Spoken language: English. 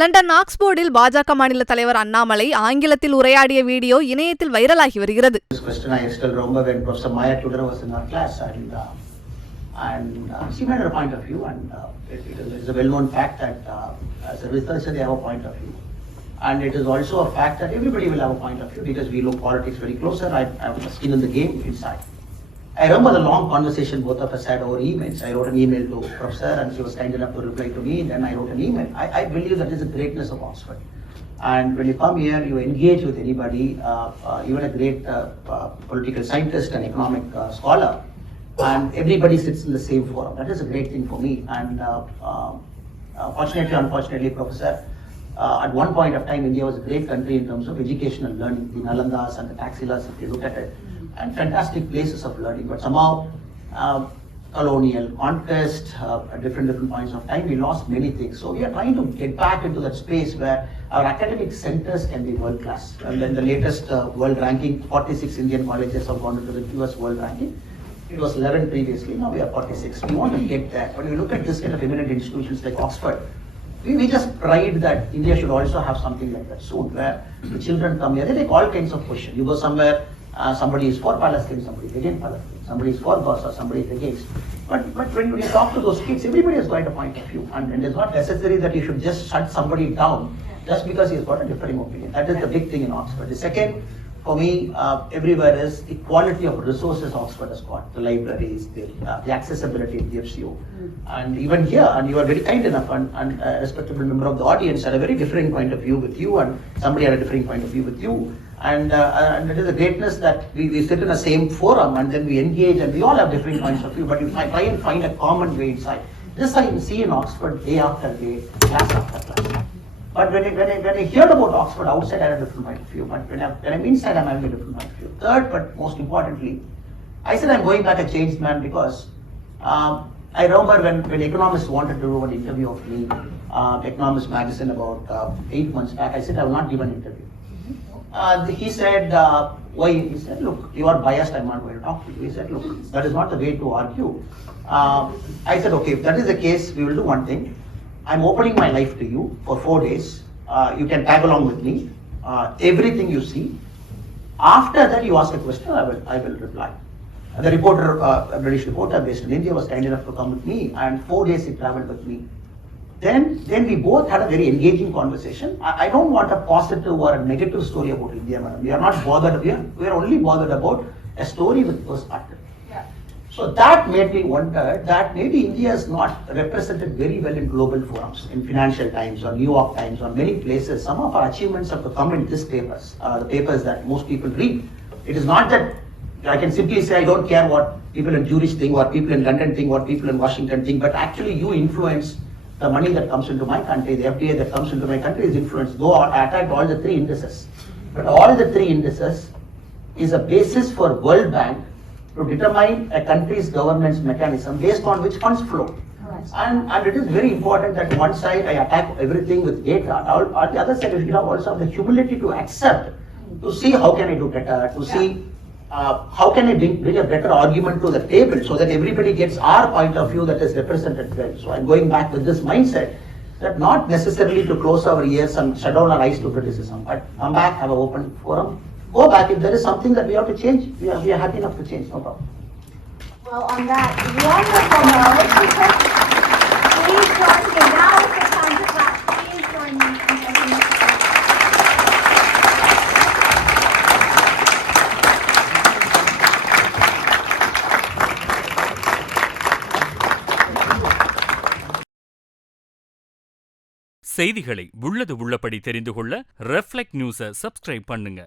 London ஆக்ஸ்போர்டில் பாஜக மாநில தலைவர் அண்ணாமலை ஆங்கிலத்தில் உரையாடிய வீடியோ இணையத்தில் வைரலாகி வருகிறது. She made her point of view, and it is a well-known fact that as a researcher they have a point of view, and it is also a fact that everybody will have a point of view because we look politics very closer. I have skin in the game inside. I remember the long conversation both of us had over emails. I wrote an email to Professor and she was kind enough to reply to me. Then I wrote an email. I believe that is the greatness of Oxford. And when you come here, you engage with anybody, even a great political scientist and economic scholar, and everybody sits in the same forum. That is a great thing for me. And fortunately, unfortunately, Professor, at one point of time, India was a great country in terms of educational learning. The Nalandas and the Taxilas, if you look at it, and fantastic places of learning. But somehow, colonial conquest, at different points of time, we lost many things. So we are trying to get back into that space where our academic centers can be world class. And then the latest world ranking, 46 Indian colleges have gone into the US world ranking. It was 11 previously, now we are 46. We want to get there. When we look at this kind of eminent institutions like Oxford, we just pride that India should also have something like that soon, where the children come here, they take all kinds of questions. You go somewhere, somebody is for Palestine, somebody is against Palestine, somebody is for Gaza, somebody is against. But when you talk to those kids, everybody has got a point of view, and it's not necessary that you should just shut somebody down just because he's got a differing opinion. That is the big thing in Oxford. The second, for me, everywhere is equality of resources Oxford has got. The libraries, the accessibility it gives you. And even here, and you are very kind enough, and a respectable member of the audience had a very differing point of view with you, and somebody had a differing point of view with you. And it is a greatness that we sit in the same forum and then we engage, and we all have different points of view, but you try and find a common way inside. This I see in Oxford day after day, class after class. But when I heard about Oxford outside, I had a different point of view. But when I'm inside, I'm having a different point of view. Third, but most importantly, I said I'm going back a changed man because I remember when economists wanted to do an interview of me, Economist magazine about 8 months back, I said I will not give an interview. He said, why? He said, look, you are biased, I'm not going to talk to you. He said, look, that is not the way to argue. I said, okay, if that is the case, we will do one thing. I'm opening my life to you for 4 days. You can tag along with me. Everything you see. After that, you ask a question, I will reply. And the reporter, a British reporter based in India, was kind enough to come with me, and 4 days he traveled with me. Then we both had a very engaging conversation. I don't want a positive or a negative story about India, madam. We are not bothered. We are only bothered about a story with perspective. Yeah. So that made me wonder that maybe India is not represented very well in global forums, in Financial Times or New York Times or many places. Some of our achievements have to come in these papers, the papers that most people read. It is not that I can simply say I don't care what people in Zurich think, what people in London think, what people in Washington think, but actually you influence the money that comes into my country, the FDI that comes into my country is influenced, though I attacked all the 3 indices. But all the 3 indices is a basis for World Bank to determine a country's governance mechanism based on which funds flow. And it is very important that one side I attack everything with data, on the other side we have also the humility to accept, to see how can I do better, to see how can I bring a better argument to the table so that everybody gets our point of view that is represented well. So I'm going back with this mindset that not necessarily to close our ears and shut down our eyes to criticism, but come back, have an open forum, go back. If there is something that we have to change, we are happy enough to change, no problem. Well, on that wonderful note, please join me. Now is the time to clap. Please join me in thanking you. செய்திகளை உள்ளது உள்ளபடி தெரிந்து கொள்ள reflect நியூஸை subscribe பண்ணுங்க.